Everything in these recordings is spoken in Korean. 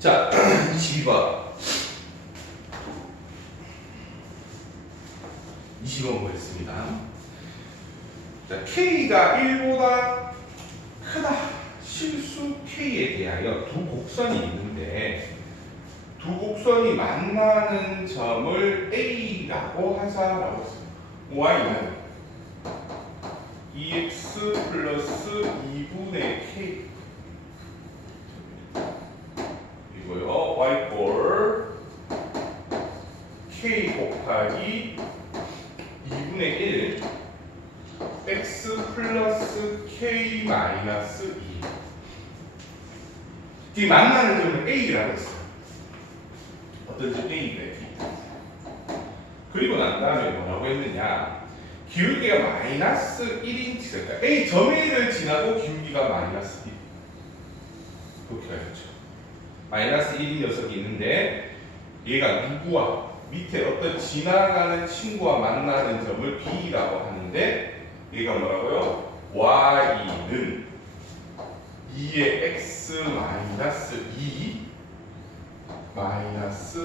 자, 22번. 20번 보겠습니다. 자, K가 1보다 크다. 실수 K에 대하여 두 곡선이 있는데 두 곡선이 만나는 점을 A라고 하자라고 했습니다. Y는 2x 플러스 2분의 K 이고요. Y4 K 곱하기 2분의 1 X 플러스 K 마이너스 2. 이 만나는 점은 A라고 했어요. 어떤 점 A래. 그리고 난 다음에 뭐라고 했느냐? 기울기가 마이너스 1인치 그러니까 A 점 A를 지나고 기울기가 마이너스 1. 그렇게 가겠죠. 마이너스 1인 녀석이 있는데 얘가 누구와 밑에 어떤 지나가는 친구와 만나는 점을 B라고 하는데 얘가 뭐라고요? Y는 2의 X 마이너스 2 마이너스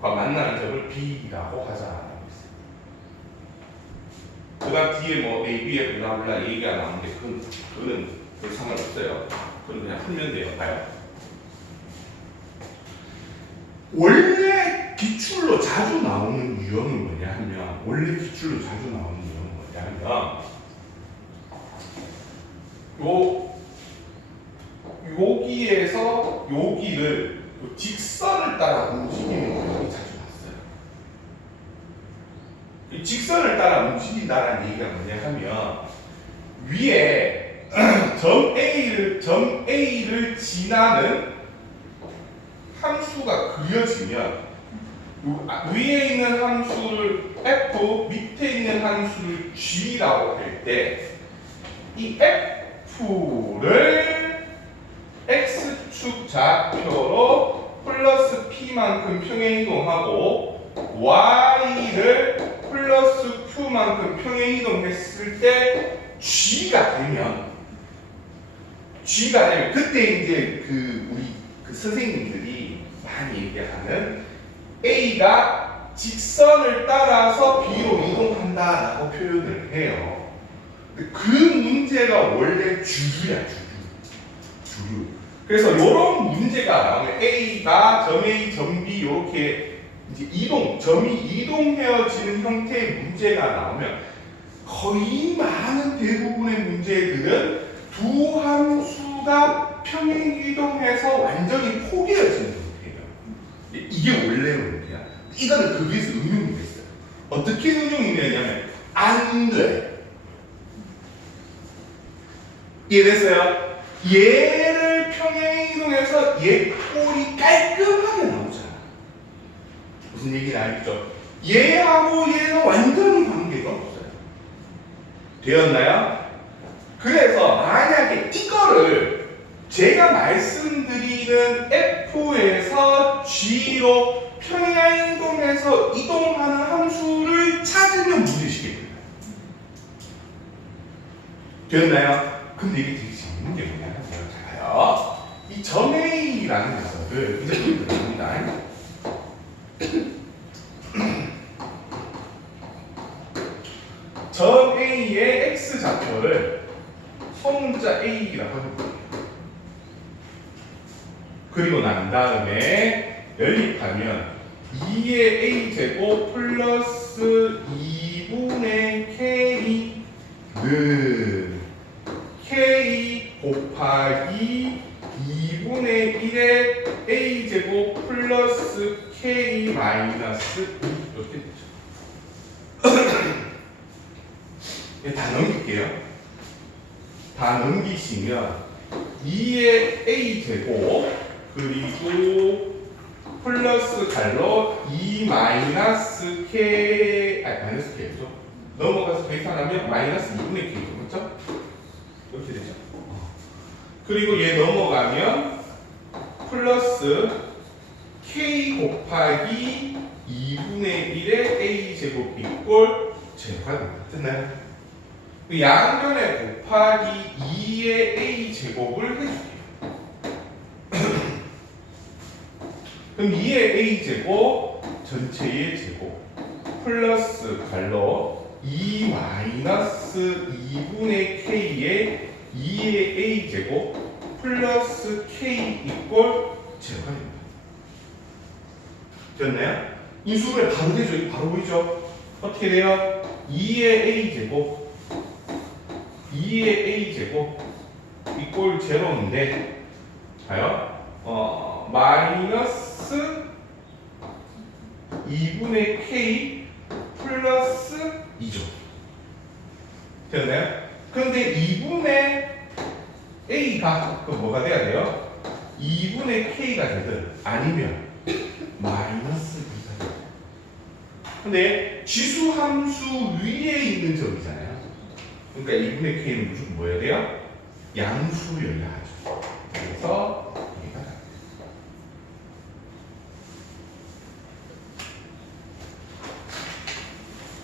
3과 만나는 점을 B라고 하자라고 했어요. 그 다음 뒤에 뭐 A, B의 블라블라 얘기가 나오는데 그거는 별 상관없어요. 그건 그냥 풀면 돼요. 봐요. 원래 기출로 자주 나오는 유형은 뭐냐 하면 원래 기출로 자주 나오는 유형은 뭐냐 하면 여기에서 여기를 직선을 따라 움직이는 경우가 자주 났어요. 이 직선을 따라 움직인다는 얘기가 뭐냐 하면 위에 점 A를 지나는 함수가 그려지면 위에 있는 함수를 F, 밑에 있는 함수를 G라고 할 때 이 F를 X축 좌표로 플러스 P만큼 평행이동하고 Y를 플러스 Q만큼 평행이동했을 때 G가 되면 그때 이제 우리 선생님들이 많이 얘기하는 A가 직선을 따라서 B로 이동한다라고 표현을 해요. 그 문제가 원래 주류야, 주류. 그래서 이런 문제가 나오면 A가 점 A, 점 B 이렇게 이제 점이 이동해지는 형태의 문제가 나오면 거의 많은 대부분의 문제들은 두 함수가 평행 이동해서 완전히 포개어지는 형태예요. 이게 원래 문제야. 이거는 거기에서 응용이 됐어요. 어떻게 응용이 되냐면 안 돼. 이해됐어요? 얘를 평행 이동해서 얘 꼴이 깔끔하게 나오잖아. 무슨 얘기는 알겠죠? 얘하고 얘는 완전히 관계가 없어요. 되었나요? 그래서 만약에 이거를 제가 말씀드리는 F에서 G로 평행 이동해서 이동하는 함수를 찾으면 문제시겠습니다. 되었나요? 근데 이게 되게 재밌는 게 뭐냐면 자요. 이 점 A라는 녀석을 이제 보여드립니다. 점 A의 X 좌표를 소문자 A라고 해볼게요. 그리고 난 다음에 연립하면 2의 A제곱 플러스 2분의 K는 K 곱하기 2분의 1의 A제곱 플러스 K 마이너스 2 이렇게 되죠. 다 넘길게요. 다 넘기시면 2의 A제곱 그리고 플러스 갈로 2 마이너스 K 마이너스 K죠. 넘어가서 계산하면 마이너스 2분의 K죠. 그렇죠? 이렇게 되죠. 그리고 얘 넘어가면 플러스 K 곱하기 2분의 1의 A제곱 이꼴 제곱가 됩니다. 됐나요? 양변에 곱하기 2의 A제곱을 해줄게요. 그럼 2의 a제곱 전체의 제곱 플러스 갈로 2 마이너스 2분의 k의 2의 a제곱 플러스 k 이꼴 제로가 됩니다. 됐나요? 인수분해 바로 되죠? 이거 바로 보이죠? 어떻게 돼요? 2의 a제곱 2의 a제곱 이꼴 제로인데 봐요. 마이너스 2분의 k 플러스 2죠. 됐나요? 근데 2분의 a가 그 뭐가 돼야 돼요? 2분의 k가 되든 아니면 마이너스 2가 돼요. 근데 지수 함수 위에 있는 점이잖아요. 그러니까 2분의 k는 무조건 뭐 해야 돼요? 양수여야 하죠. 그래서 얘가 다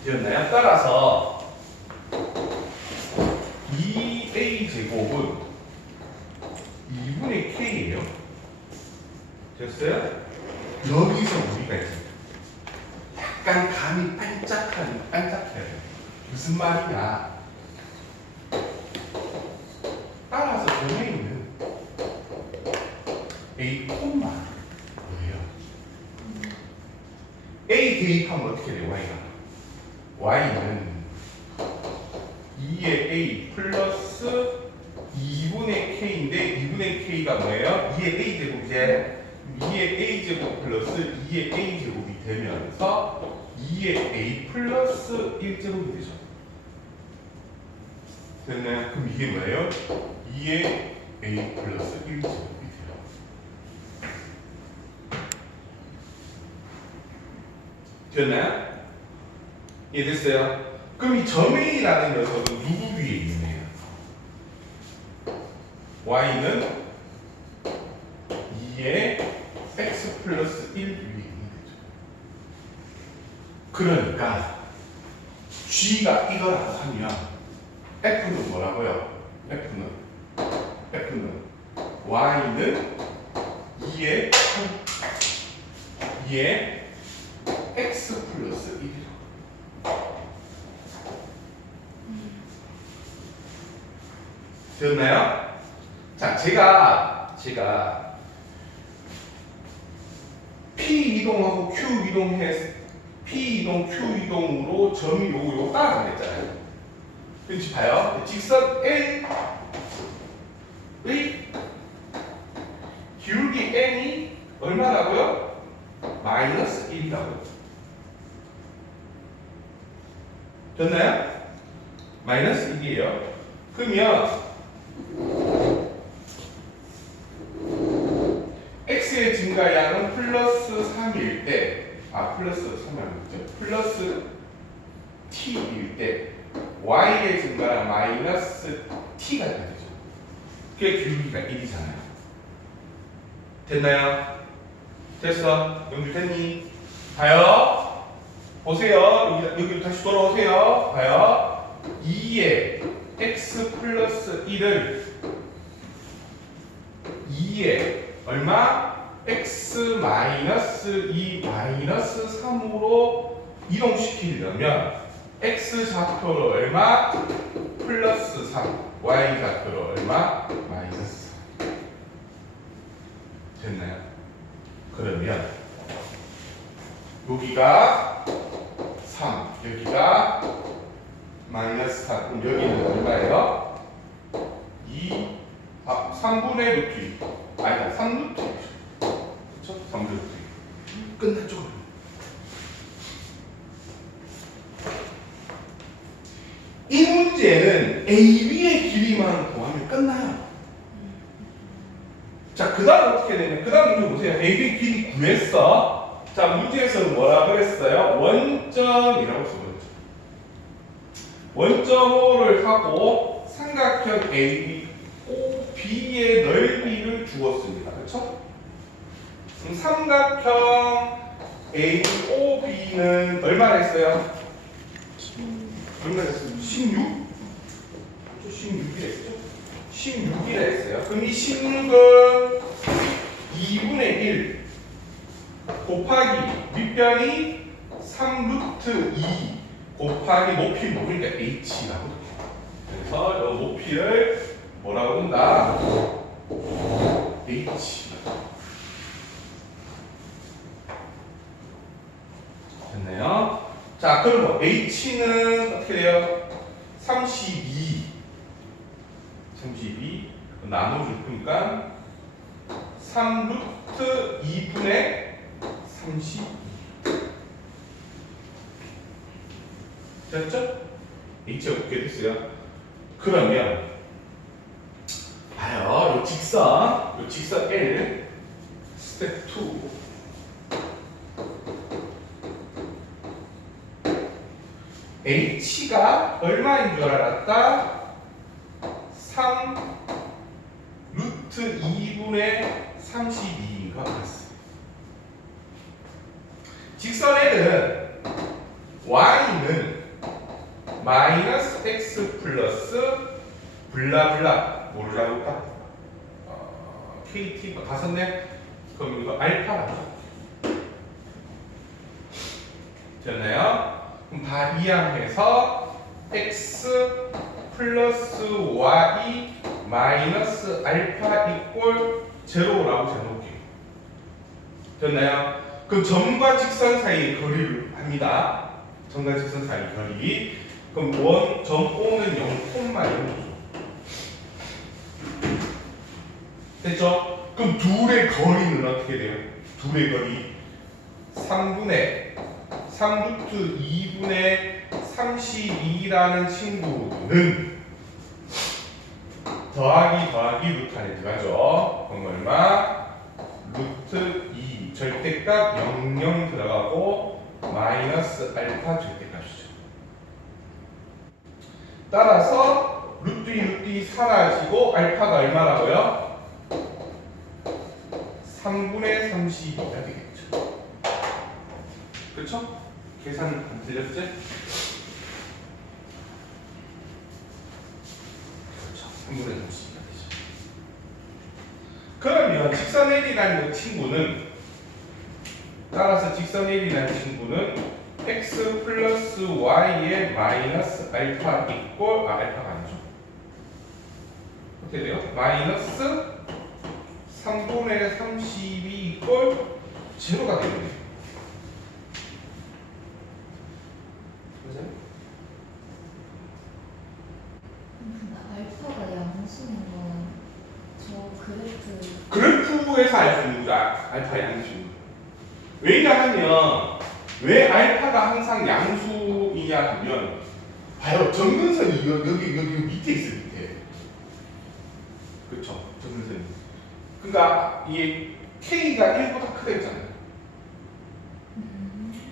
되었나요? 따라서 2a 제곱은 2분의 k예요. 됐어요? 여기서 우리가 이제 약간 감이 반짝해야 돼요. 무슨 말이냐? 따라서 전에 있는 a 콤마 뭐예요? a 대입하면 어떻게 돼요? y는 2의 a 플러스 2분의 k인데 2분의 k가 뭐예요? 2의 a 제곱이제 2의 a 제곱 플러스 2의 a 제곱이 되면서 2의 a 플러스 1 제곱이 되죠. 됐나요? 그럼 이게 뭐예요? 2의 a 플러스 1 제곱이 돼요. 됐나요? 이해됐어요? 그럼 이 점 A라는 녀석은 누구 위에 있는 애예요? y는 2의 x 플러스 1 위에 있는 거죠. 그러니까 g가 이거라고 하면 f는 뭐라고요? f는 y는 2의 x 플러스 1이라고. 되었나요? 자, 제가 P 이동하고 Q 이동해서 P 이동, Q 이동으로 점이 요거 따라가겠잖아요. 그렇지 봐요. 직선 L의 기울기 N이 얼마라고요? 마이너스 1이라고요. 됐나요? 마이너스 1이에요. 그러면 x의 증가량은 플러스 3일 때, 플러스 3이 아니죠. 플러스 t일 때 y의 증가량 마이너스 t가 되죠. 그게 기울기가 1이잖아요. 됐나요? 됐어? 연결됐니? 봐요. 보세요. 여기 다시 돌아오세요. 봐요. 2의 x 플러스 1을 2의 얼마? x 마이너스 2 마이너스 3으로 이동시키려면 x 좌표로 얼마? 플러스 3 y 좌표로 얼마? 마이너스 3 됐나요? 그러면 여기가 3 여기가 마이너스 4 그럼 여기는 얼마예요? 3분의 루트 2 아니다 3루트 2 그렇죠? 3루트 2 끝났죠? 이 문제는 AB의 길이만 구하면 끝나요. 자, 그 다음 어떻게 되냐? 그 다음 문제 보세요. AB 길이 구했어. 자, 문제에서는 뭐라 그랬어요? 원점이라고 써요. 원점 O를 하고 삼각형 AB, OB의 넓이를 주었습니다. 그렇죠? 그럼 삼각형 AOB는 얼마나 했어요? 얼마나 했어요? 16? 16이라 했죠? 16이라 했어요. 그럼 이 16은 2분의 1 높이변이 3루트 2 곱하기 높이 모르니까 h라고. 그래서 이 높이를 뭐라고 한다? h. 됐네요. 자, 그럼 뭐 h는 어떻게 돼요? 32 나눠줄 거니까 3루트 2분의 32 됐죠? h가 어떻게 됐어요? 그러면 봐요. 요 직선 L 스텝 2 h가 얼마인 줄 알았다? 3 루트 2분의 32인 것 같습니다. 직선 L은 y는 마이너스 x 플러스 블라블라 뭐라고 할까? kt 다 썼네? 그럼 이거 알파라고 됐나요? 그럼 다 이항해서 x 플러스 y 마이너스 알파 이꼴 제로라고 제놓을게요. 됐나요? 그럼 점과 직선 사이의 거리를 합니다. 점과 직선 사이 거리. 그럼 점 O는 0,0죠. 됐죠? 그럼 둘의 거리는 어떻게 돼요? 둘의 거리 3루트 2분의 32라는 친구는 더하기 루트 안에 들어가죠. 그럼 얼마? 루트 2 절대값 00 들어가고 마이너스 알파 절대값이죠. 따라서 루트 2 사라지고 알파가 얼마라고요? 3분의 32가 되겠죠. 그렇죠? 계산 안 틀렸지? 그렇죠. 3분의 32가 되죠. 그러면 직선 L이라는 친구는 따라서 직선 L이라는 친구는 x 플러스 y의 마이너스 알파 이꼴 알파가 아니죠. 어떻게 돼요? 마이너스 3분의 32 이꼴 제로가 되겠네요. 맞아요? 알파가 양수인 건 저 그래프에서 알 수 있는 거죠. 알파 양수. 왜냐하면 왜 알파가 항상 양수이냐 하면 봐요. 점근선이 여기 밑에 있어요. 밑에. 그렇죠. 점근선이. 그러니까 이게 K가 1보다 크다 했잖아요.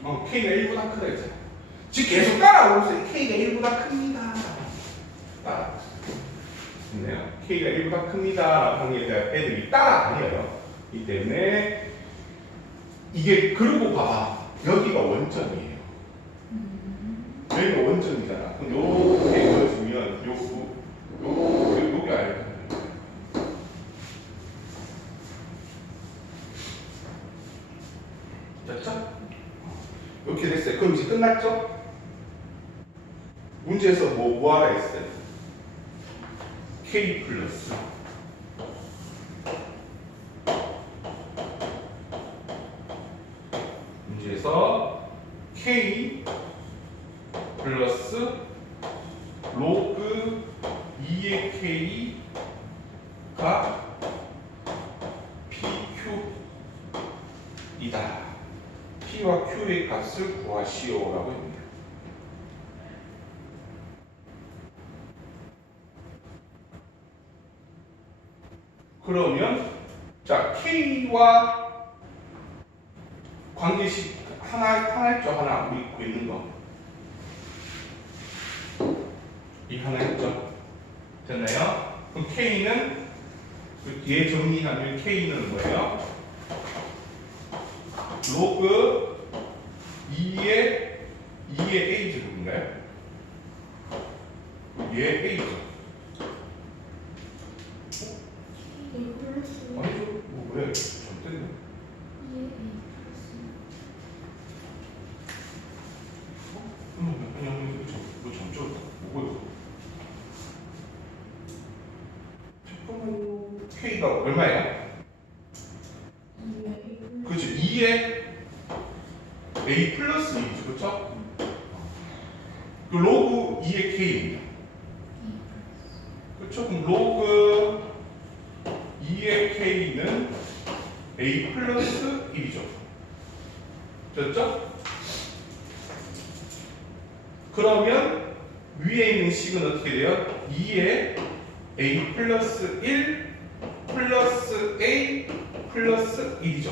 K가 1보다 크다 했잖아요. 지금 계속 따라오고 있어요. K가 1보다 큽니다. 네요. K가 1보다 큽니다. 하는 게 애들이 따라다녀요. 이 때문에 이게 그러고 봐. 여기가 원점이에요. 여기가 원점이잖아. 그럼 요렇게 그어주면 요게 알죠. 됐죠? 이렇게 됐어요. 그럼 이제 끝났죠? 문제에서 뭐 하라 했어요? K 플러스 문제에서 K 플러스 로그 2의 K가 PQ이다. P와 Q의 값을 구하시오라고 합니다. 그러면 자 K와 관계식 하나 있죠. 하나 우리 있고 있는 거. 이 하나 있죠. 됐나요? 그럼 K는 그 뒤에 정리하면 K는 뭐예요? 로그 2의 A 제곱인가요? 얘 A죠. 아니죠. 뭐 왜? 잘못됐네. B가 얼마예요? 그렇죠. 2에 A 플러스 2죠. 그렇죠? 그 로그 2의 K입니다. 그렇죠? 그럼 로그 2의 K는 A 플러스 1이죠. 됐죠? 그러면 위에 있는 식은 어떻게 돼요? 2에 A 플러스 1 플러스 A 플러스 1이죠.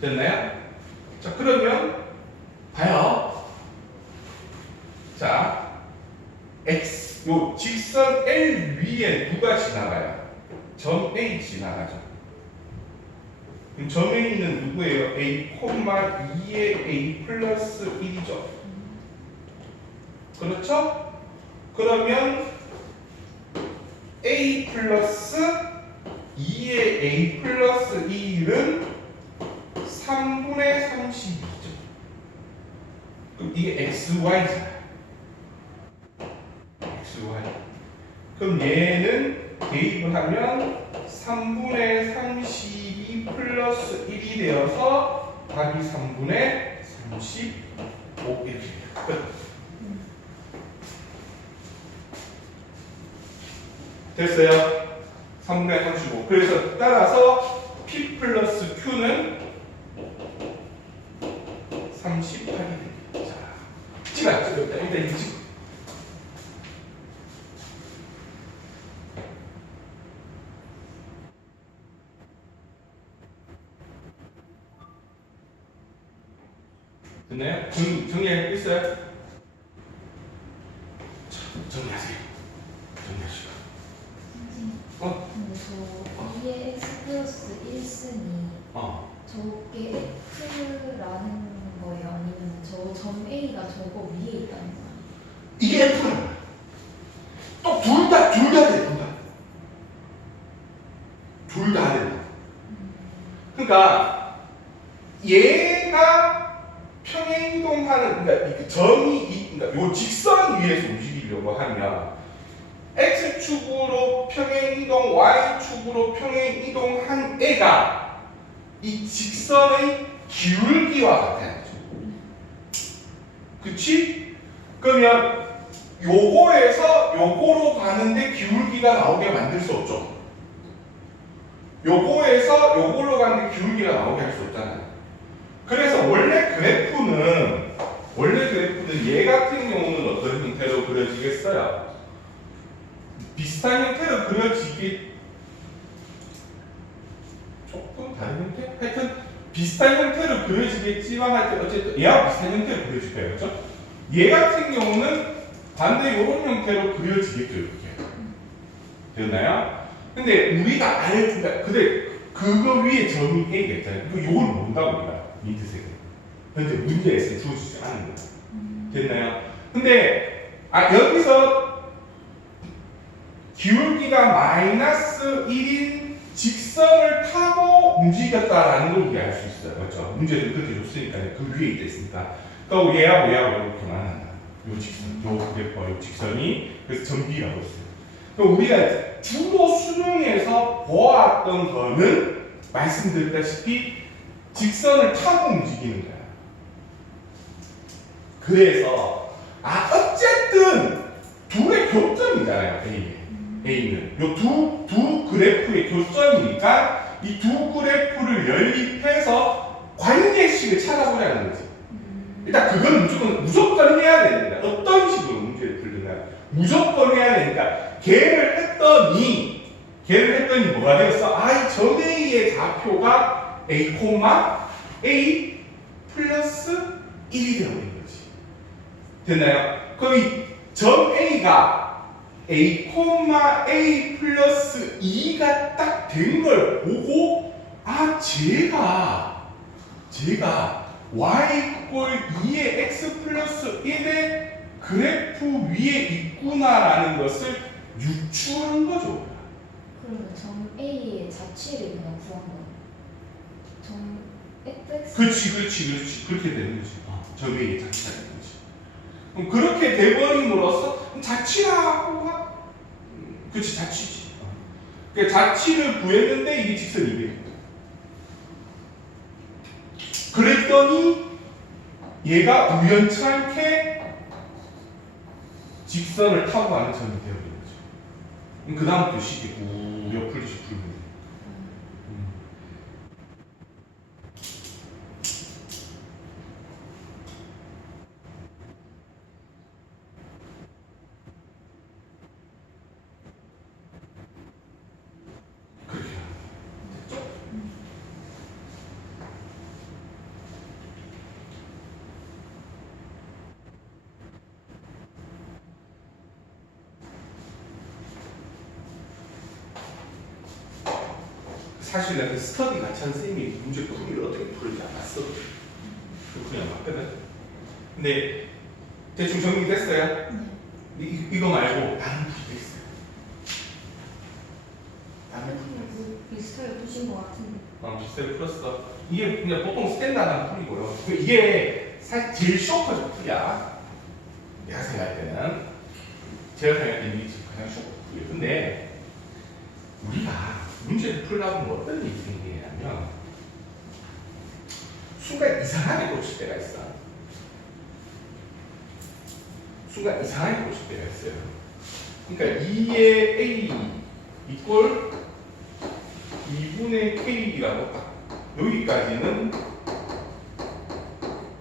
됐나요? 자, 그러면 봐요. 자, X, 요 직선 L 위에 누가 지나가요? 점 A 지나가죠. 그럼 점 A는 누구예요? A, 2의 A 플러스 1이죠. 그렇죠? 그러면 A 플러스 2의 A 플러스 2는 3분의 32죠. 그럼 이게 XY잖아요. XY. 그럼 얘는 대입을 하면 3분의 32 플러스 1이 되어서 답이 3분의 35 이렇게 돼요. 끝. 됐어요? 3분의 35. 그래서 따라서 P 플러스 Q는 38이 됩니다. 자, 찍어요. 일단 이거 찍어. 됐나요? 정리했어요? 자, 정리하세요. 정리하시고. 근데 저 2의 x 플러스 1 쓰니 저게 F라는 거예요? 아니면 저 점 A가 저거 위에 있다는 거예요? 이게 F는 또 둘 다 된다. 둘 다 된다. 그러니까 얘가 평행 이동하는, 그러니까 점이 그러니까 요 직선 위에서 움직이려고 하면 X축으로 평행 이동, Y축으로 평행 이동한 애가 이 직선의 기울기와 같아야죠. 그치? 그러면 요거에서 요거로 가는데 기울기가 나오게 만들 수 없죠. 요거에서 요거로 가는데 기울기가 나오게 할 수 없잖아요. 그래서 원래 그래프는 얘 같은 경우는 어떤 형태로 그려지겠어요? 비슷한 형태로 그려지기 조금 다른 형태? 하여튼 비슷한 형태로 그려지겠지만 하여튼 어쨌든 얘와 비슷한 형태로 그려질 거예요. 그렇죠? 얘 같은 경우는 반대 이런 형태로 그려지겠죠. 이렇게. 됐나요? 근데 우리가 알고 근데 그거 위에 점이 A가 있잖아요. 이걸 모른다고 우리가 민트색은 현재 문제에서 주어지지 않은 거예요. 됐나요? 근데 여기서 기울기가 마이너스 1인 직선을 타고 움직였다라는 걸 우리가 알 수 있어요. 그렇죠? 문제를 그렇게 줬으니까 그 위에 있겠습니까? 그리고 얘하고 이렇게 만난다. 요 직선, 요 그래퍼, 요 직선이 그래서 점비라고 했어요. 그럼 우리가 주로 수능에서 보았던 거는 말씀드렸다시피 직선을 타고 움직이는 거야. 그래서 어쨌든 둘의 교점이잖아요. A는 요 두 그래프의 교점이니까 이 두 그래프를 연립해서 관계식을 찾아보자는 거지. 일단 그건 무조건 해야 됩니다. 어떤 식으로 문제를 풀느냐 무조건 해야 되니까 걔를 했더니 뭐가 되었어? 이 점 A의 좌표가 A, A 플러스 1이 되어버린 거지. 됐나요? 그럼 이 점 A가 A, A 플러스 2가 딱 된 걸 보고 제가 y 꼴 2의 x 플러스 1의 그래프 위에 있구나라는 것을 유추한 거죠. 그러면 점 A의 자취를 그냥 구한 거예요? 점 fx? 그렇지. 그렇게 되는 거지. 점 A의 자취가 되는 거지. 그럼 그렇게 돼버림으로써 자취라고 그렇지, 자취지. 그러니까 자취를 구했는데 이게 직선 200. 그랬더니 얘가 우연찮게 직선을 타고 가는 점이 되어버린 거죠. 그럼 그 다음부터 쉽게 쭉 풀듯이 풀면 돼요. 그렇게 됐죠? 사실 내가 스터디 같이 한 쌤이 문제 풀이를 어떻게 풀지 않았어. 그냥 맞거든. 근데 대충 정리됐어요? 이거 말고 다른 풀이도 있어요. 다른 풀이 비슷하게 푸신 것 같은데. 비슷하게 풀었어. 이게 그냥 보통 스탠다드한 풀이고요. 이게 사실 제일 쇼커죠 풀이야. 내가 생각할 때는 제가 생각할 때는 이게 가장 쇼커 풀이에요. 근데 우리가 문제를 풀다 보면 어떤 일이 생기냐면 순간 이상하게 꽂힐 때가 있어. 순간 이상하게 꽂힐 때가 있어요. 그러니까 2의 A 이꼴 2분의 K라고 딱 여기까지는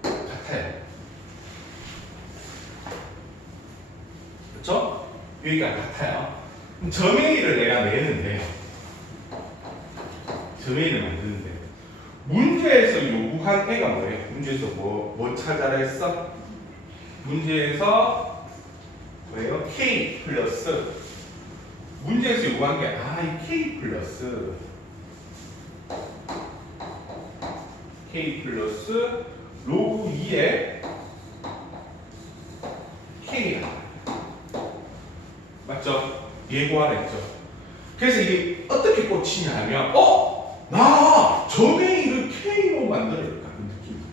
같아요. 그렇죠? 여기가 같아요. 그럼 점 A를 내가 내는데 점 A를 만드는데 문제에서 요구한 애가 뭐예요? 문제에서 뭐 찾아라 했어? 문제에서 뭐예요? K 플러스 문제에서 요구한 게 이 K 플러스 로그 2의 K야. 맞죠? 예고하라 했죠. 그래서 이게 어떻게 꽂히냐 하면 나 점 A를 K로 만들어야겠다. 그 느낌이에요.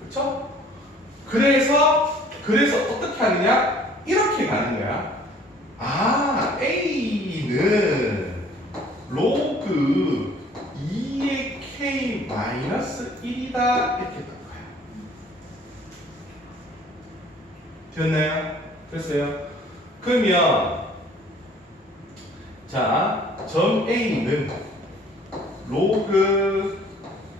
그렇죠? 그래서 어떻게 하느냐? 이렇게 가는 거야. A는 로그 2의 K 마이너스 1이다. 이렇게 딱 가요. 되었나요? 됐어요? 그러면 자, 점 A는 로그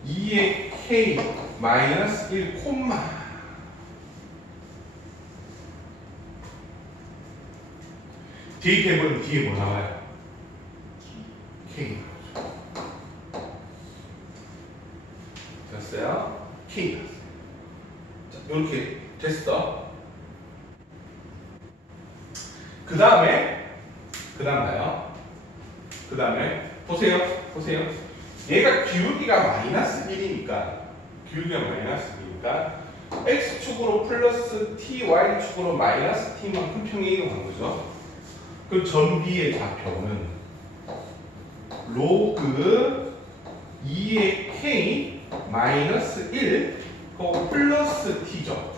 2의 K 마이너스 1 콤마 대입해보면 뒤에 뭐 나와요? K 됐어요? K 됐어요. 자, 이렇게 됐어. 그 다음에 봐요. 그 다음에 보세요. 얘가 기울기가 마이너스 1이니까 x축으로 플러스 t, y축으로 마이너스 t만큼 평행이 이동한 거죠. 그 점 B의 좌표는 로그 2의 k 마이너스 1 그리고 플러스 t죠.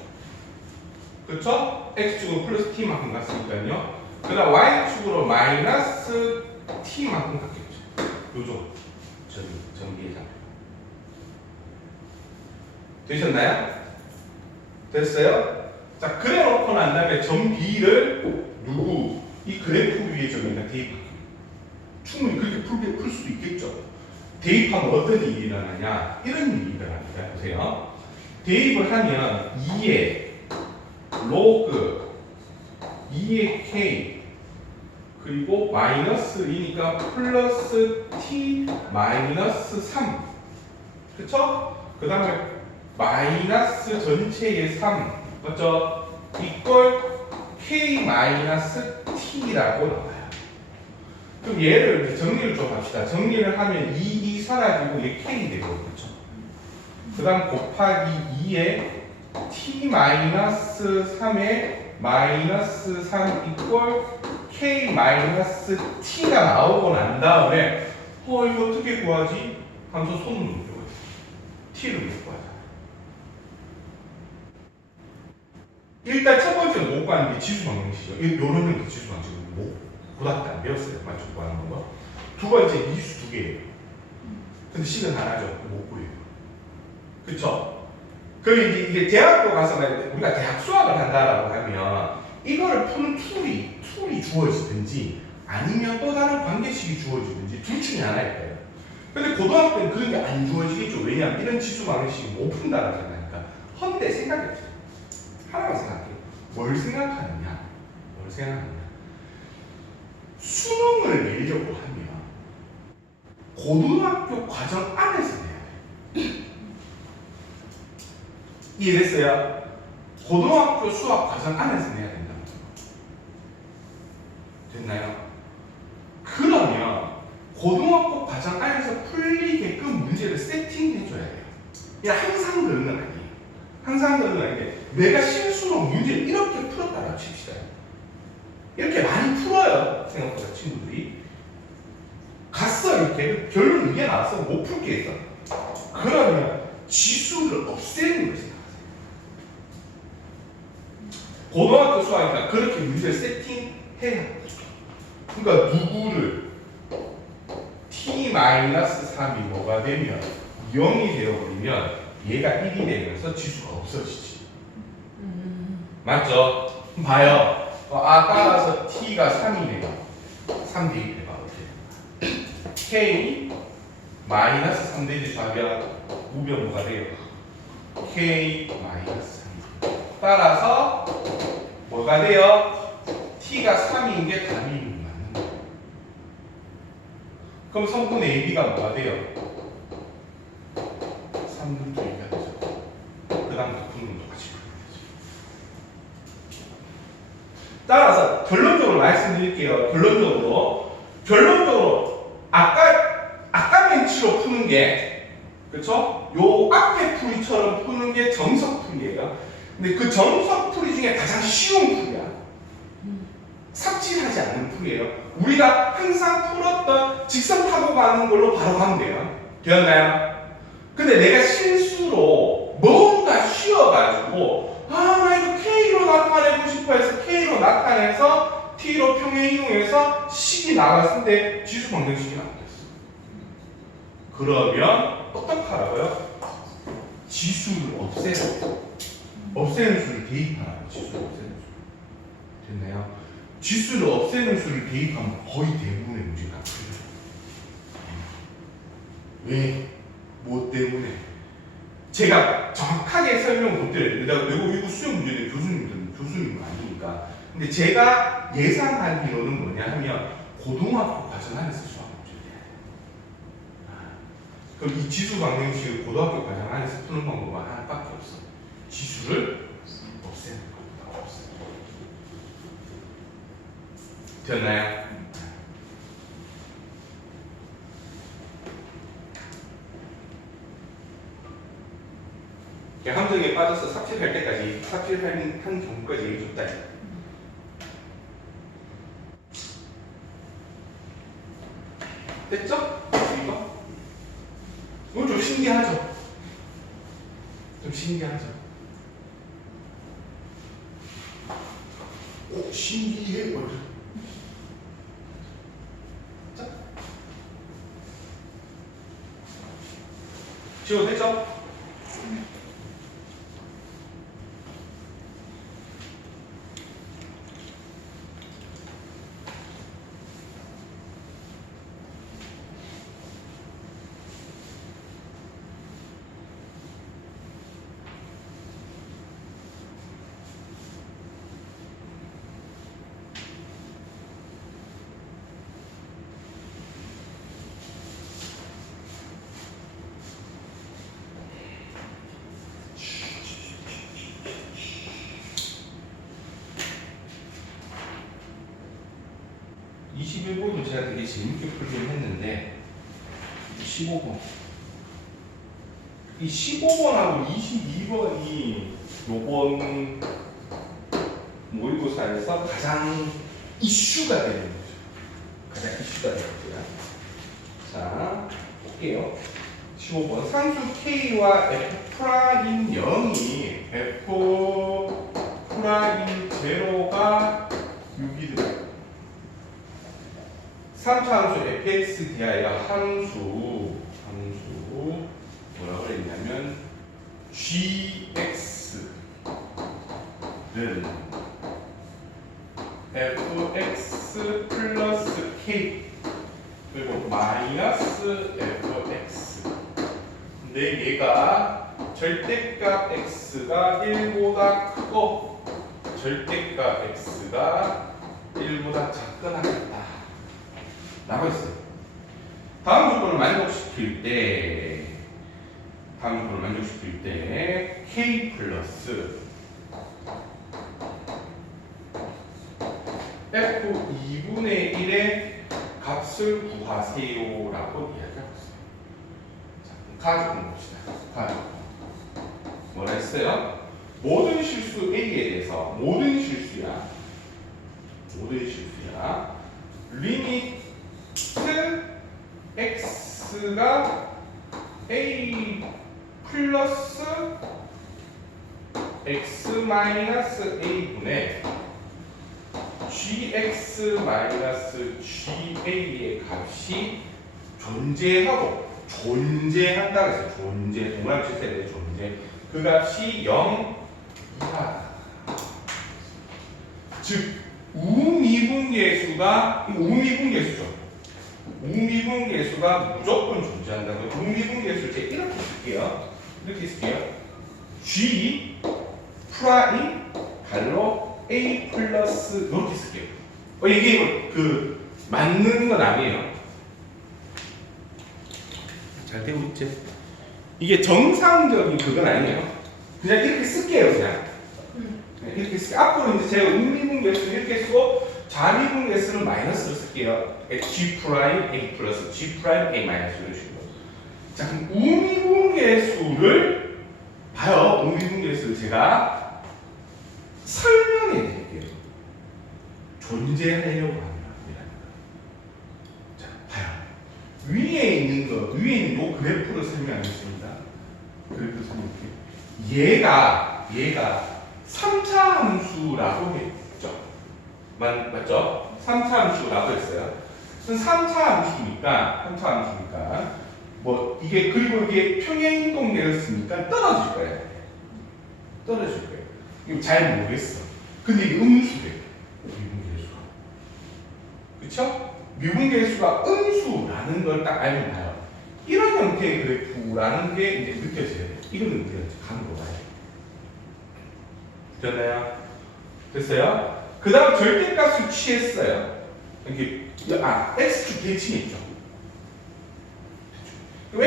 그렇죠? x축으로 플러스 t만큼 갔으니까요. 그 다음 y축으로 마이너스 t만큼 갔겠죠. 요죠. 점 B의 좌표. 되셨나요? 됐어요? 자, 그래 놓고 난 다음에 점 B를 이 그래프 위에 저기다 대입할게요. 충분히 그렇게 풀 수도 있겠죠. 대입하면 어떤 일이 일어나냐? 이런 일이 일어납니다. 보세요. 대입을 하면 2의 로그 2의 K 그리고 마이너스 2니까 플러스 T 마이너스 3 그쵸? 그 다음에 마이너스 전체의 3 맞죠? 이걸 K 마이너스 T라고 나와요. 그럼 얘를 정리를 좀 합시다. 정리를 하면 2 사라지고 얘 K 되고 그렇죠? 그 다음 곱하기 2에 T 마이너스 3에 마이너스 3 이꼴 K 마이너스 T가 나오고 난 다음에 이거 어떻게 구하지? 함수 손으로 묶어야 돼. T를 묶어야 돼. 일단 첫 번째는 못 구하는 게 지수 방정식이죠. 요런 형태 지수 방정식은 고등학교 때 안 배웠어요. 맞죠? 구하는 거. 두 번째 미수 두 개예요. 근데 식은 하나죠. 못 구해요. 그쵸? 그리고 이게 대학교 가서 우리가 대학 수학을 한다라고 하면 이거를 푸는 툴이 주어지든지 아니면 또 다른 관계식이 주어지든지 둘 중에 하나일 거예요. 근데 고등학교 때는 그런 게 안 주어지겠죠. 왜냐하면 이런 지수 방정식이 못 푼다라고 생각하니까. 헌데 생각해보세요. 하나만 생각해요. 뭘 생각하느냐? 수능을 내려고 하면 고등학교 과정 안에서 내야 돼요. 이해됐어요? 고등학교 수학 과정 안에서 내야 된다는 거죠. 됐나요? 그러면 고등학교 과정 안에서 풀리게끔 문제를 세팅해줘야 돼요. 그냥 항상 그런 건 아니에요. 항상 그런 건 아닌데 내가 실수로 문제를 이렇게 풀었다라고 칩시다. 이렇게 많이 풀어요. 생각보다 친구들이. 갔어 이렇게. 결론 이게 나왔어. 못 풀게 했어. 그러면 지수를 없애는 걸 생각하세요. 고등학교 수학이니까 그렇게 문제를 세팅해야 돼요. 그러니까 누구를 t-3이 뭐가 되면 0이 되어버리면 얘가 1이 되면서 지수가 없어지지. 맞죠? 그럼 봐요. 따라서 t가 3이 돼요. 3 대입해봐. 어떻게 k 마이너스 3 대입하면 우변 뭐가 돼요? k 마이너스 3. 따라서 뭐가 돼요? t가 3인 게 답이 맞는 거예요. 그럼 성분의 AB가 뭐가 돼요? 3분의 2가 되죠. 그 다음 부분은 똑같이 풀면 되죠. 따라서 결론적으로 말씀드릴게요. 결론적으로 아까 멘치로 푸는 게 그쵸? 요 앞에 풀이처럼 푸는 게 정석 풀이에요. 근데 그 정석 풀이 중에 가장 쉬운 풀이야. 삽질하지 않는 풀이에요. 우리가 항상 풀었던 직선 타고 가는 걸로 바로 가면 돼요. 되었나요? 근데 내가 실수로 뭔가 쉬어가지고 나 이거 K로 나타내고 싶어 해서 K로 나타내서 T로 평행 이동해서 식이 나갔을 때 지수 방정식이 나오겠어. 그러면 어떻게 하라고요? 지수를 없애는 수를 대입하라고. 지수를 없애는 수. 됐나요? 지수를 없애는 수를 대입하면 거의 대부분의 문제가 풀려요. 왜? 뭐 때문에? 제가 정확하게 설명을 못 드려요. 내가 이거 수영 문제는 교수님은 아니니까. 근데 제가 예상하기로는 뭐냐 하면 고등학교 과정 안에서 수학 문제예요. 그럼 이 지수 방정식을 고등학교 과정 안에서 푸는 방법은 하나밖에 없어. 지수를 없애는 것보다 없어. 됐나요? 함정에 빠져서 삽질할 때까지 삽질한 경우까지 얘기해줬다. 됐죠? 이거 좀 신기하죠? 신기해. 자, 지워됐죠? (21번도) 제가 되게 재밌게 풀긴 했는데 15번 이 15번하고 22번이 요번 모의고사에서 가장 이슈가 되는 거죠. 자, 볼게요. 15번 상수 K와 F'인 0이 F' 프라임 제로가 6이 돼요. 3차 함수 fx 대하여 함수 뭐라고 그랬냐면 gx를 fx 플러스 k 그리고 마이너스 fx. 근데 얘가 절대값 x가 1보다 크고 절대값 x가 1보다 작거나 라고 했어요. 다음 조건을 만족시킬 때 k 플러스 f 2분의 1의 값을 구하세요 라고 이야기하고 있어요. 자, 가지고 봅시다. 가지고 뭐라 했어요? 모든 실수 A에 대해서 모든 실수야 리미트 x가 a 플러스 x 마이너스 a분의 gx 마이너스 ga의 값이 존재한다 그래서 동그라미 칠 때 존재 그 값이 0 이하다. 즉 우미분계수가 우미분계수죠. 우미분계수가 무조건 존재한다고. 우미분계수를 제가 이렇게 쓸게요. g 프라임 갈로 a 플러스 이렇게 쓸게요. 이게 그 맞는 건 아니에요. 잘 되고 있지? 이게 정상적인 그건 아니에요. 그냥 이렇게 쓸게요, 그냥. 이렇게 쓸게요. 앞으로 이제 제가 우미분계수는 이렇게 쓰고 자미분계수는 마이너스로 쓸게요. g 프라임 a 플러스 g 프라임 a 마이너스 이런 식으로. 자, 그럼 우미분계수를 봐요. 우미분계수를 제가 설명해 드릴게요. 존재하려고 합니다. 자, 봐요. 위에 있는 요 그래프를 설명하겠습니다. 그래프 설명할게요. 얘가 3차 함수라고 했죠. 맞죠? 3차 함수라고 했어요. 3차 함수니까 뭐 이게 그리고 이게 평행이동 되었으니까 떨어질 거예요. 이거 잘 모르겠어. 근데 이게 음수래요. 미분계수가. 그쵸? 미분계수가 음수라는 걸 딱 알면 봐요. 이런 형태의 그래프라는 게 이제 느껴져요. 이거는 느껴져요. 감으로 봐요. 됐나요? 됐어요? 그 다음 절대값을 취했어요. 이게 X축 대칭했죠.